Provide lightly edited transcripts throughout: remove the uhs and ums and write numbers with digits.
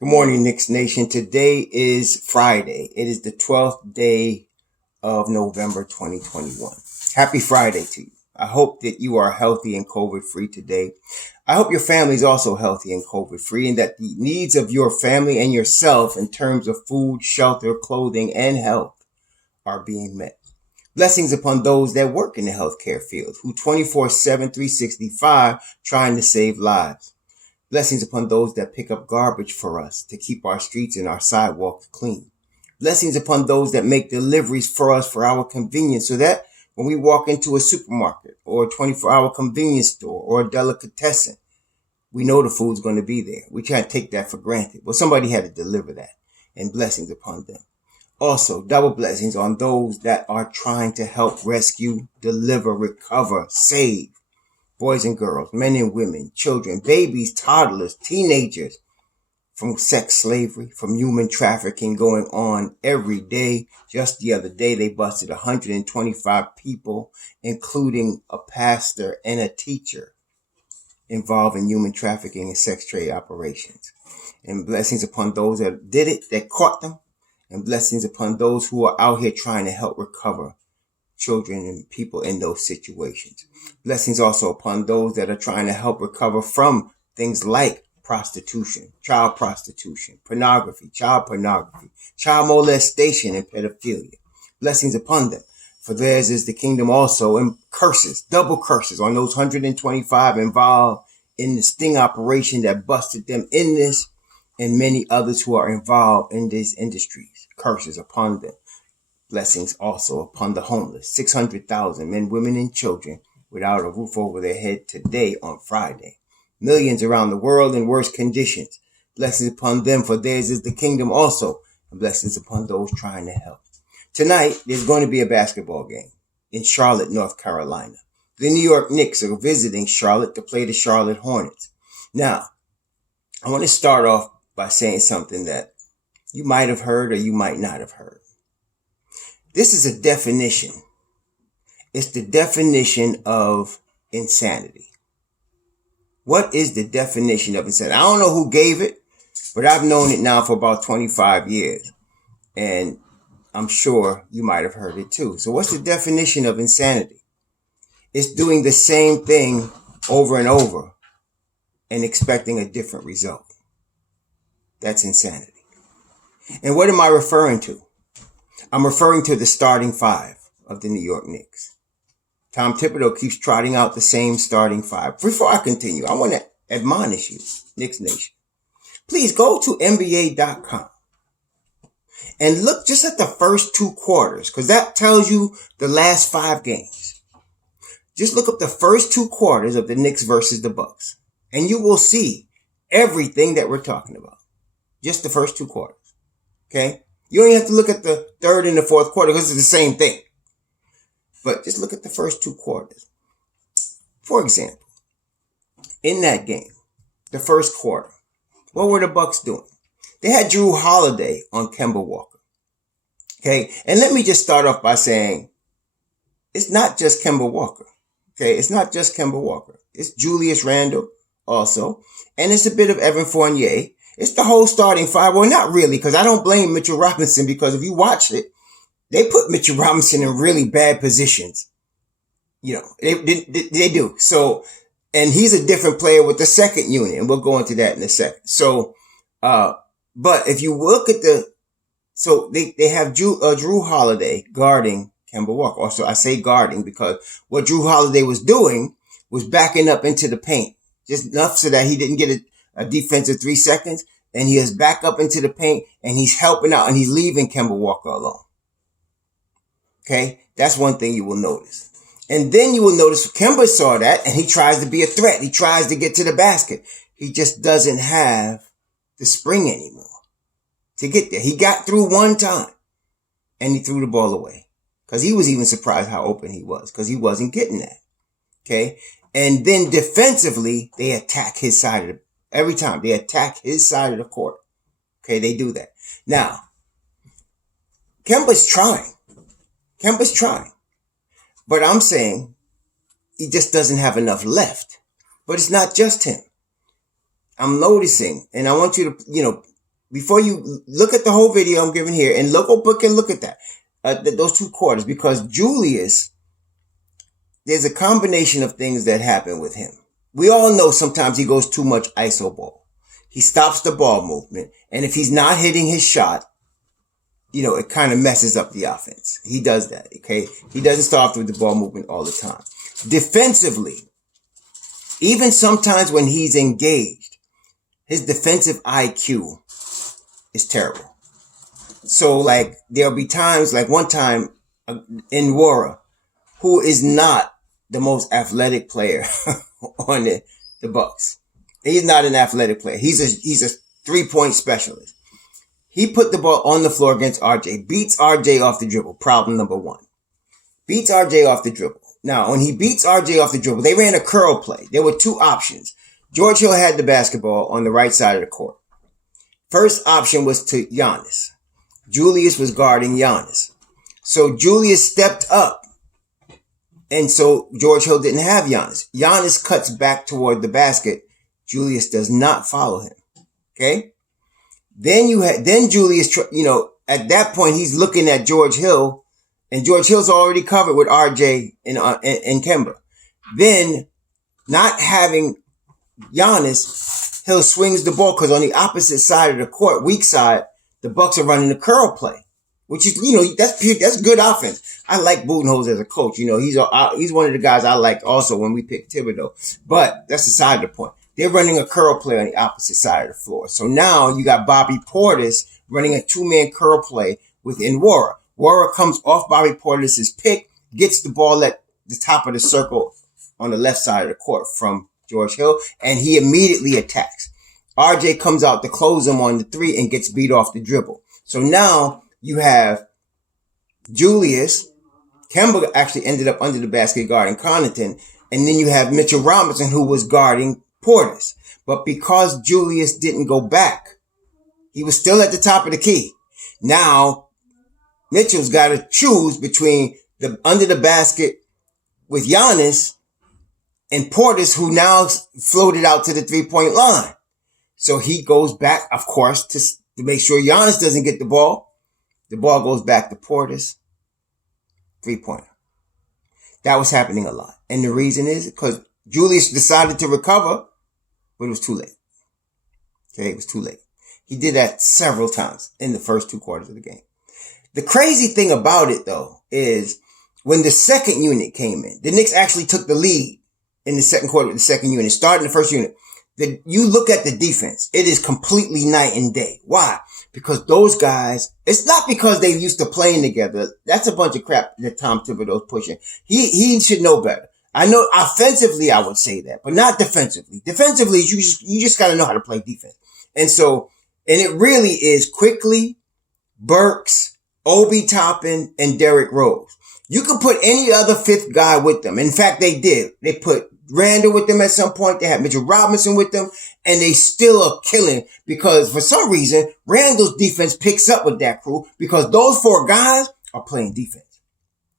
Good morning, Knicks Nation. Today is Friday. It is the 12th day of November 2021. Happy Friday to you. I hope that you are healthy and COVID free today. I hope your family is also healthy and COVID free and that the needs of your family and yourself in terms of food, shelter, clothing, and health are being met. Blessings upon those that work in the healthcare field who 24/7, 365 trying to save lives. Blessings upon those that pick up garbage for us to keep our streets and our sidewalks clean. Blessings upon those that make deliveries for us for our convenience so that when we walk into a supermarket or a 24-hour convenience store or a delicatessen, we know the food's going to be there. We can't take that for granted. Well, somebody had to deliver that, and blessings upon them. Also, double blessings on those that are trying to help rescue, deliver, recover, save. Boys and girls, men and women, children, babies, toddlers, teenagers, from sex slavery, from human trafficking going on every day. Just the other day, they busted 125 people, including a pastor and a teacher, involved in human trafficking and sex trade operations. And blessings upon those that did it, that caught them, and blessings upon those who are out here trying to help recover children and people in those situations. Blessings also upon those that are trying to help recover from things like prostitution, child pornography, child molestation, and pedophilia. Blessings upon them. For theirs is the kingdom also, and curses, double curses on those 125 involved in the sting operation that busted them in this, and many others who are involved in these industries. Curses upon them. Blessings also upon the homeless, 600,000 men, women, and children without a roof over their head today on Friday. Millions around the world in worse conditions. Blessings upon them, for theirs is the kingdom also, and blessings upon those trying to help. Tonight, there's going to be a basketball game in Charlotte, North Carolina. The New York Knicks are visiting Charlotte to play the Charlotte Hornets. Now, I want to start off by saying something that you might have heard or you might not have heard. This is a definition. It's the definition of insanity. What is the definition of insanity? I don't know who gave it, but I've known it now for about 25 years. And I'm sure you might have heard it too. So what's the definition of insanity? It's doing the same thing over and over and expecting a different result. That's insanity. And what am I referring to? I'm referring to the starting five of the New York Knicks. Tom Thibodeau keeps trotting out the same starting five. Before I continue, I want to admonish you, Knicks Nation. Please go to NBA.com and look just at the first two quarters, because that tells you the last 5 games. Just look up the first 2 quarters of the Knicks versus the Bucks, and you will see everything that we're talking about. Just the first 2 quarters. Okay? You don't even have to look at the third and the fourth quarter because it's the same thing. But just look at the first 2 quarters. For example, in that game, the first quarter, what were the Bucks doing? They had Drew Holiday on Kemba Walker. Okay, and let me just start off by saying it's not just Kemba Walker. Okay, it's not just Kemba Walker. It's Julius Randle also, and it's a bit of Evan Fournier. It's the whole starting five. Well, not really, because I don't blame Mitchell Robinson, because if you watch it, they put Mitchell Robinson in really bad positions. You know, they do. So, and he's a different player with the second unit, and we'll go into that in a second. So, but if you look at so they have Drew Holiday guarding Kemba Walker. Also, I say guarding because what Drew Holiday was doing was backing up into the paint, just enough so that he didn't get a defensive 3 seconds, and he is back up into the paint, and he's helping out, and he's leaving Kemba Walker alone. Okay, that's one thing you will notice. And then you will notice Kemba saw that, and he tries to be a threat. He tries to get to the basket. He just doesn't have the spring anymore to get there. He got through one time, and he threw the ball away because he was even surprised how open he was because he wasn't getting that. Okay, and then defensively, they attack his side of the every time. They attack his side of the court. Okay, they do that. Now, Kemba's trying. But I'm saying he just doesn't have enough left. But it's not just him. I'm noticing, and I want you to, before you look at the whole video I'm giving here, and go book and look at that, those 2 quarters, because Julius, there's a combination of things that happen with him. We all know sometimes he goes too much iso ball. He stops the ball movement, and if he's not hitting his shot, it kind of messes up the offense. He does that, okay? He doesn't start off with the ball movement all the time. Defensively, even sometimes when he's engaged, his defensive IQ is terrible. So, there'll be times, one time, in Wara, who is not the most athletic player on the Bucks. He's not an athletic player. He's a 3-point specialist. He put the ball on the floor against RJ, beats RJ off the dribble. Problem number 1. Beats RJ off the dribble. Now, when he beats RJ off the dribble, they ran a curl play. There were 2 options. George Hill had the basketball on the right side of the court. First option was to Giannis. Julius was guarding Giannis. So Julius stepped up. And so George Hill didn't have Giannis. Giannis cuts back toward the basket. Julius does not follow him. Okay? Then Julius, at that point, he's looking at George Hill, and George Hill's already covered with RJ and Kemba. Then, not having Giannis, Hill swings the ball, because on the opposite side of the court, weak side, the Bucks are running a curl play, which is, that's good offense. I like Budenholzer as a coach. He's one of the guys I liked also when we picked Thibodeau. But that's aside the point. They're running a curl play on the opposite side of the floor. So now you got Bobby Portis running a 2-man curl play within Wara. Wara comes off Bobby Portis' pick, gets the ball at the top of the circle on the left side of the court from George Hill, and he immediately attacks. RJ comes out to close him on the 3 and gets beat off the dribble. So now you have Julius. Kemba actually ended up under the basket guarding Connaughton. And then you have Mitchell Robinson, who was guarding Portis. But because Julius didn't go back, he was still at the top of the key. Now, Mitchell's got to choose between under the basket with Giannis and Portis, who now floated out to the 3-point line. So he goes back, of course, to make sure Giannis doesn't get the ball. The ball goes back to Portis. 3-pointer. That was happening a lot. And the reason is because Julius decided to recover, but it was too late. Okay, it was too late. He did that several times in the first 2 quarters of the game. The crazy thing about it, though, is when the second unit came in, the Knicks actually took the lead in the second quarter with the second unit, starting the first unit. You look at the defense, it is completely night and day. Why? Because those guys, it's not because they used to playing together. That's a bunch of crap that Tom Thibodeau's pushing. He should know better. I know offensively I would say that, but not defensively. Defensively, you just got to know how to play defense. And it really is Quickly, Burks, Obi Toppin, and Derrick Rose. You could put any other 5th guy with them. In fact, they did. They put Randall with them at some point. They had Mitchell Robinson with them, and they still are killing because for some reason, Randall's defense picks up with that crew because those 4 guys are playing defense.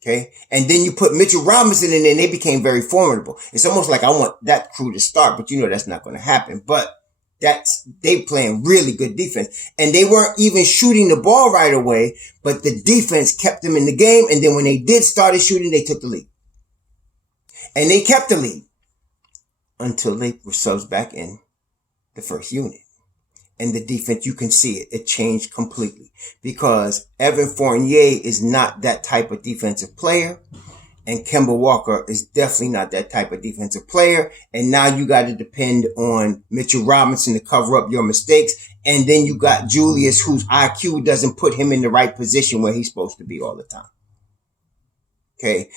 Okay. And then you put Mitchell Robinson in there and they became very formidable. It's almost like I want that crew to start, but that's not going to happen. But they playing really good defense, and they weren't even shooting the ball right away, but the defense kept them in the game. And then when they did started shooting, they took the lead, and they kept the lead until they were subs back in the first unit. And the defense, you can see it changed completely because Evan Fournier is not that type of defensive player. And Kemba Walker is definitely not that type of defensive player. And now you got to depend on Mitchell Robinson to cover up your mistakes. And then you got Julius, whose IQ doesn't put him in the right position where he's supposed to be all the time. Okay.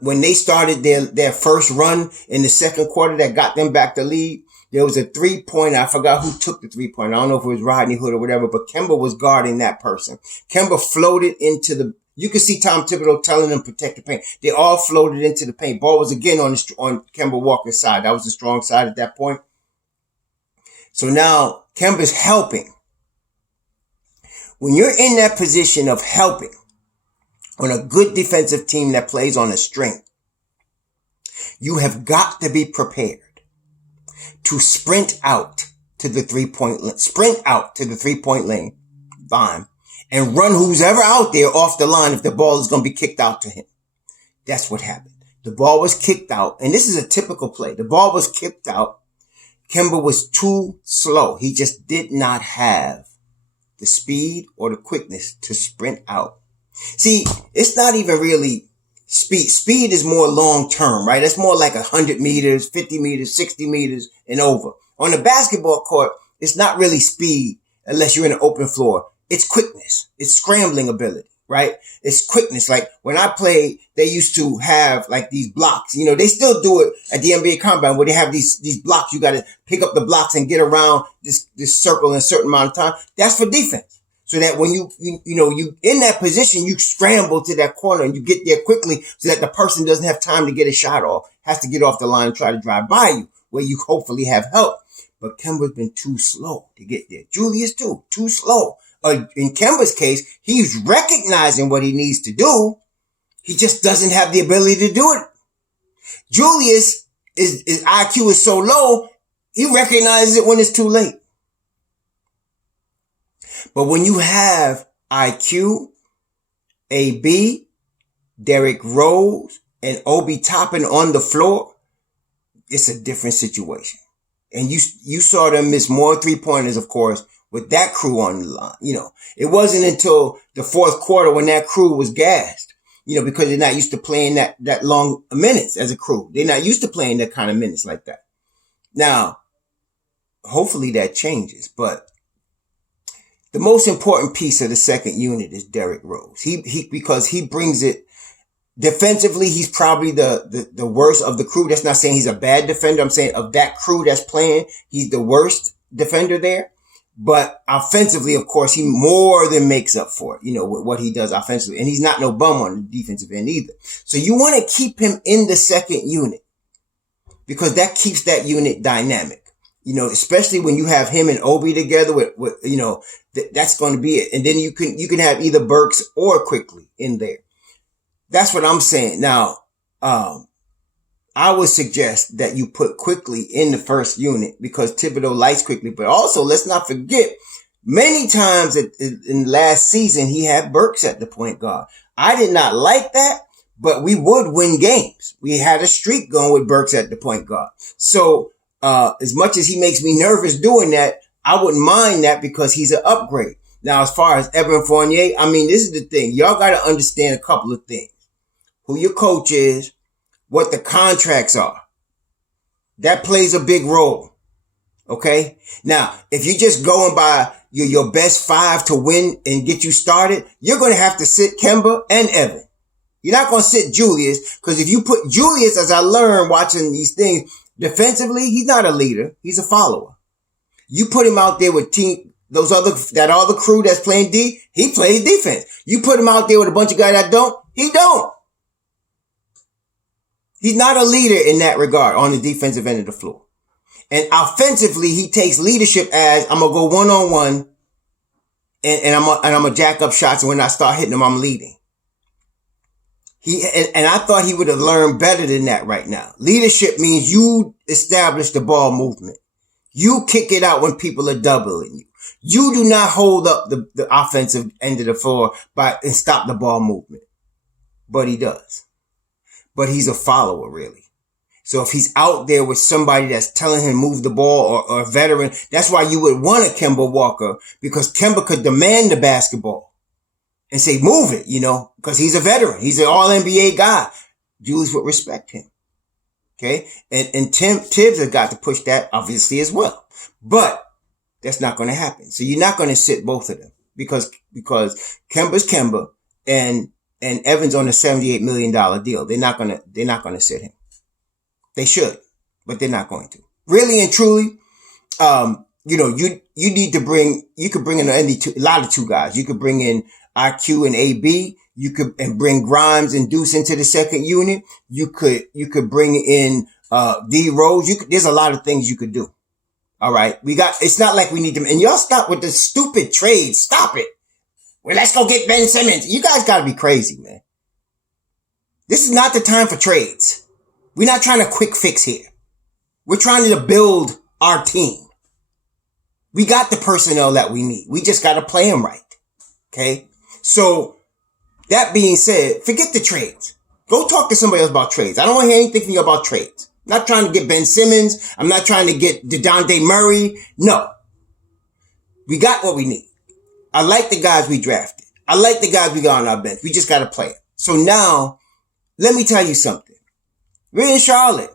When they started their first run in the second quarter that got them back to lead, there was a 3-pointer. I forgot who took the 3-pointer. I don't know if it was Rodney Hood or whatever, but Kemba was guarding that person. Kemba floated into you could see Tom Thibodeau telling them protect the paint. They all floated into the paint. Ball was again on Kemba Walker's side. That was the strong side at that point. So now Kemba's helping. When you're in that position of helping on a good defensive team that plays on a strength, you have got to be prepared to sprint out to the 3-point line, sprint out to the 3-point line, and run who's ever out there off the line if the ball is going to be kicked out to him. That's what happened. The ball was kicked out, and this is a typical play. The ball was kicked out. Kemba was too slow. He just did not have the speed or the quickness to sprint out. See, it's not even really speed. Speed is more long term, right? It's more like 100 meters, 50 meters, 60 meters, and over. On the basketball court, it's not really speed unless you're in an open floor. It's quickness. It's scrambling ability, right? It's quickness. Like when I played, they used to have like these blocks. You know, they still do it at the NBA Combine where they have these blocks. You got to pick up the blocks and get around this circle in a certain amount of time. That's for defense. So that when you in that position, you scramble to that corner and you get there quickly so that the person doesn't have time to get a shot off, has to get off the line and try to drive by you where you hopefully have help. But Kemba's been too slow to get there. Julius too slow. In Kemba's case, he's recognizing what he needs to do. He just doesn't have the ability to do it. Julius, his IQ is so low, he recognizes it when it's too late. But when you have IQ, AB, Derrick Rose, and Obi Toppin on the floor, it's a different situation. And you saw them miss more 3-pointers, of course, with that crew on the line. You know, it wasn't until the fourth quarter when that crew was gassed, you know, because they're not used to playing that long minutes as a crew. They're not used to playing that kind of minutes like that. Now, hopefully that changes, but the most important piece of the second unit is Derrick Rose. Because he brings it defensively. He's probably the worst of the crew. That's not saying he's a bad defender. I'm saying of that crew that's playing, he's the worst defender there. But offensively, of course, he more than makes up for it, you know, with what he does offensively. And he's not no bum on the defensive end either. So you want to keep him in the second unit because that keeps that unit dynamic. You know, especially when you have him and Obi together with you know, that's going to be it. And then you can have either Burks or Quickly in there. That's what I'm saying. Now, I would suggest that you put Quickly in the first unit because Thibodeau likes Quickly. But also, let's not forget, many times in last season, he had Burks at the point guard. I did not like that, but we would win games. We had a streak going with Burks at the point guard. So, as much as he makes me nervous doing that, I wouldn't mind that because he's an upgrade. Now, as far as Evan Fournier, I mean, this is the thing. Y'all got to understand a couple of things. Who your coach is, what the contracts are. That plays a big role. Okay? Now, if you're just going by your best 5 to win and get you started, you're going to have to sit Kemba and Evan. You're not going to sit Julius because if you put Julius, as I learned watching these things, defensively, he's not a leader. He's a follower. You put him out there with that other crew that's playing D, he plays defense. You put him out there with a bunch of guys that don't, he don't. He's not a leader in that regard on the defensive end of the floor. And offensively, he takes leadership as I'm going to go one-on-one and I'm going to jack up shots. And when I start hitting them, I'm leading. And I thought he would have learned better than that right now. Leadership means you establish the ball movement. You kick it out when people are doubling you. You do not hold up the offensive end of the floor and stop the ball movement. But he does. But he's a follower, really. So if he's out there with somebody that's telling him move the ball or a veteran, that's why you would want a Kemba Walker because Kemba could demand the basketball and say, move it, you know, because he's a veteran. He's an all-NBA guy. Julius would respect him. Okay. And Tibbs has got to push that obviously as well, but that's not going to happen. So you're not going to sit both of them because Kemba's Kemba and Evans on a $78 million deal. They're not going to sit him. They should, but they're not going to. Really and truly, you know, you need to you could bring in a lot of two guys. You could bring in IQ and AB. You could bring Grimes and Deuce into the second unit. You could bring in D Rose. There's a lot of things you could do. All right. It's not like we need them. And y'all stop with the stupid trades. Stop it. Well, let's go get Ben Simmons. You guys got to be crazy, man. This is not the time for trades. We're not trying to quick fix here. We're trying to build our team. We got the personnel that we need. We just got to play them right. Okay. So that being said, forget the trades. Go talk to somebody else about trades. I don't want to hear anything from you about trades. I'm not trying to get Ben Simmons. I'm not trying to get DeJounte Murray. No. We got what we need. I like the guys we drafted. I like the guys we got on our bench. We just got to play it. So now, let me tell you something. We're in Charlotte.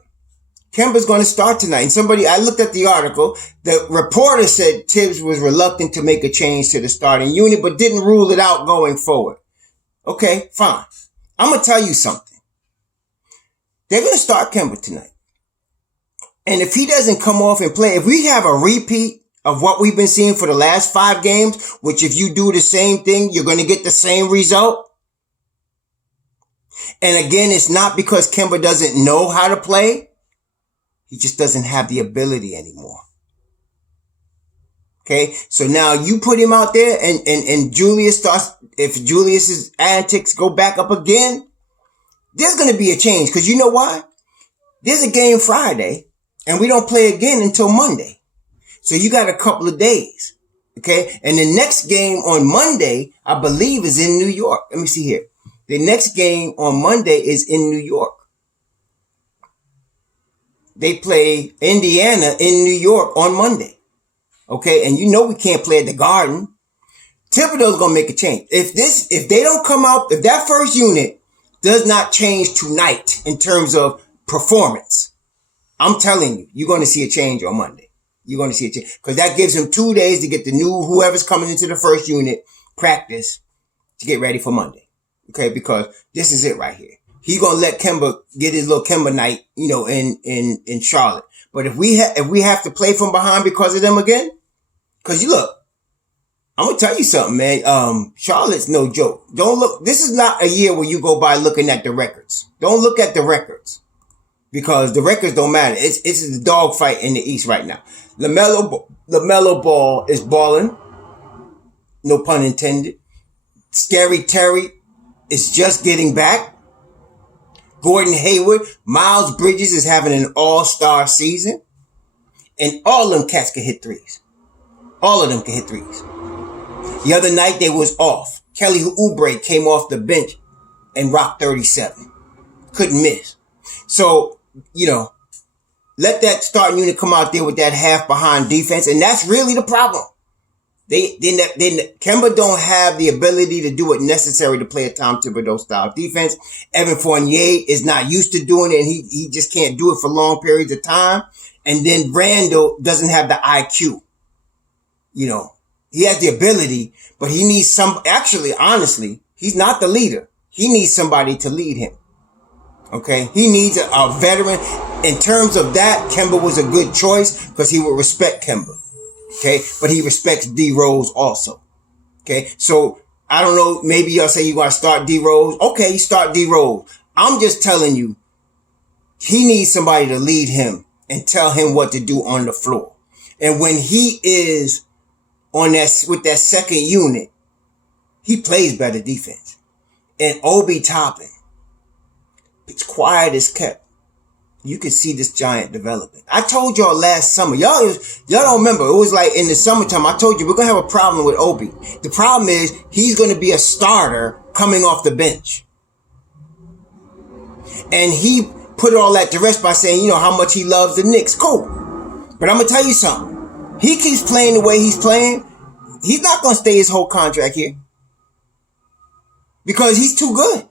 Kemba's going to start tonight. And I looked at the article. The reporter said Tibbs was reluctant to make a change to the starting unit, but didn't rule it out going forward. Okay, fine. I'm going to tell you something. They're going to start Kemba tonight. And if he doesn't come off and play, if we have a repeat of what we've been seeing for the last 5 games, which if you do the same thing, you're going to get the same result. And again, it's not because Kemba doesn't know how to play. He just doesn't have the ability anymore. Okay. So now you put him out there and Julius starts, if Julius's antics go back up again, there's going to be a change. Cause you know why? There's a game Friday and we don't play again until Monday. So you got a couple of days. Okay. And the next game on Monday, I believe is in New York. Let me see here. The next game on Monday is in New York. They play Indiana in New York on Monday. Okay. And you know, we can't play at the Garden. Thibodeau's going to make a change. If they don't come out, if that first unit does not change tonight in terms of performance, I'm telling you, you're going to see a change on Monday. You're going to see a change because that gives him 2 days to get the new, whoever's coming into the first unit practice to get ready for Monday. Okay. Because this is it right here. He's going to let Kemba get his little Kemba night, in Charlotte. But if we have to play from behind because of them again, cause you look, I'm going to tell you something, man. Charlotte's no joke. Don't look, this is not a year where you go by looking at the records. Don't look at the records because the records don't matter. It's the dog fight in the East right now. LaMelo Ball is balling. No pun intended. Scary Terry is just getting back. Gordon Hayward, Miles Bridges is having an all-star season. And all of them cats can hit threes. All of them can hit threes. The other night they was off. Kelly Oubre came off the bench and rocked 37. Couldn't miss. So, let that starting unit come out there with that half behind defense. And that's really the problem. Kemba don't have the ability to do what necessary to play a Tom Thibodeau style defense. Evan Fournier is not used to doing it and he just can't do it for long periods of time. And then Randall doesn't have the IQ. He has the ability, but he needs honestly, he's not the leader. He needs somebody to lead him. Okay. He needs a veteran. In terms of that, Kemba was a good choice because he would respect Kemba. Okay. But he respects D Rose also. Okay. So I don't know. Maybe y'all say you're going to start D Rose. Okay. Start D Rose. I'm just telling you, he needs somebody to lead him and tell him what to do on the floor. And when he is with that second unit, he plays better defense. And Obi Toppin, it's quiet as kept. You can see this giant developing. I told y'all last summer, y'all don't remember. It was like in the summertime, I told you we're going to have a problem with Obi. The problem is he's going to be a starter coming off the bench. And he put all that to rest by saying, how much he loves the Knicks. Cool. But I'm going to tell you something. He keeps playing the way he's playing. He's not going to stay his whole contract here. Because he's too good.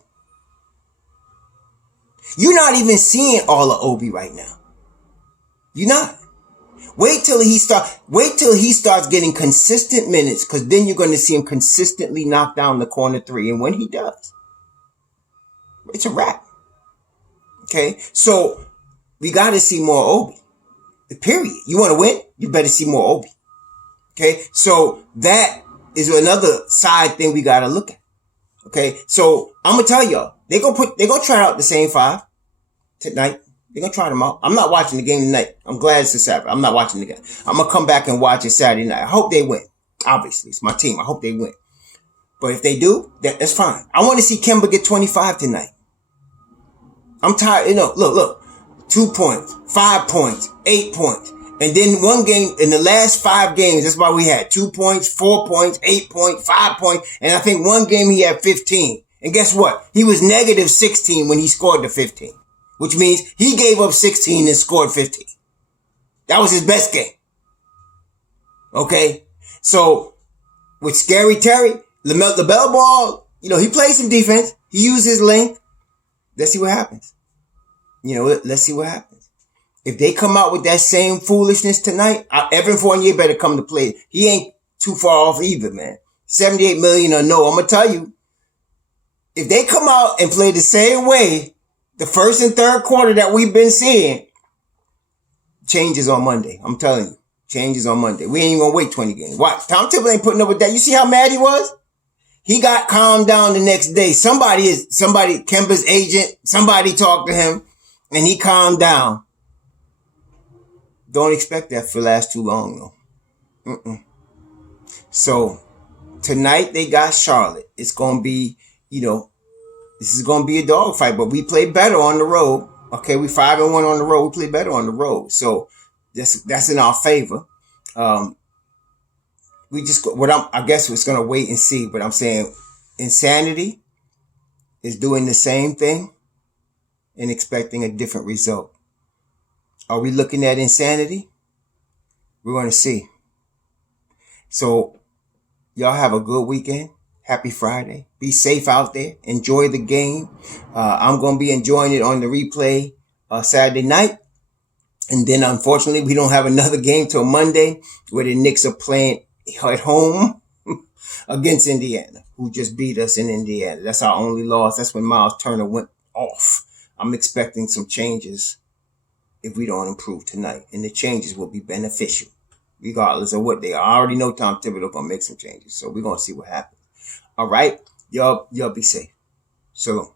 You're not even seeing all of Obi right now. You're not. Wait till he starts getting consistent minutes, because then you're going to see him consistently knock down the corner three. And when he does, it's a wrap. Okay? So we got to see more Obi. Period. You want to win? You better see more Obi. Okay? So that is another side thing we got to look at. Okay? So I'm going to tell y'all, they're going to try out the same 5 tonight. They're going to try them out. I'm not watching the game tonight. I'm glad it's a Saturday. I'm not watching the game. I'm going to come back and watch it Saturday night. I hope they win. Obviously, it's my team. I hope they win. But if they do, that's fine. I want to see Kemba get 25 tonight. I'm tired. Look. 2 points, 5 points, 8 points. And then one game, in the last 5 games, that's why we had 2 points, 4 points, 8 points, 5 points. And I think one game he had 15. And guess what? He was negative 16 when he scored the 15. Which means he gave up 16 and scored 15. That was his best game. Okay? So, with Scary Terry, LaMelo Ball, he plays some defense. He used his length. Let's see what happens. Let's see what happens. If they come out with that same foolishness tonight, Evan Fournier better come to play. He ain't too far off either, man. $78 million or no. I'm going to tell you, if they come out and play the same way, the first and third quarter that we've been seeing, changes on Monday. I'm telling you, changes on Monday. We ain't even going to wait 20 games. Watch. Tom Thibodeau ain't putting up with that. You see how mad he was? He got calmed down the next day. Somebody, Kemba's agent, somebody talked to him and he calmed down. Don't expect that to last too long, though. So, tonight they got Charlotte. It's going to be, this is going to be a dogfight, but we play better on the road. Okay, we 5-1 on the road. We play better on the road. So, that's in our favor. I guess we're going to wait and see, but I'm saying insanity is doing the same thing and expecting a different result. Are we looking at insanity? We're going to see. So, y'all have a good weekend. Happy Friday. Be safe out there. Enjoy the game. I'm going to be enjoying it on the replay Saturday night. And then, unfortunately, we don't have another game till Monday where the Knicks are playing at home against Indiana, who just beat us in Indiana. That's our only loss. That's when Miles Turner went off. I'm expecting some changes if we don't improve tonight. And the changes will be beneficial, regardless of what they are. I already know Tom Thibodeau going to make some changes. So we're going to see what happens. All right. Y'all be safe. Shalom.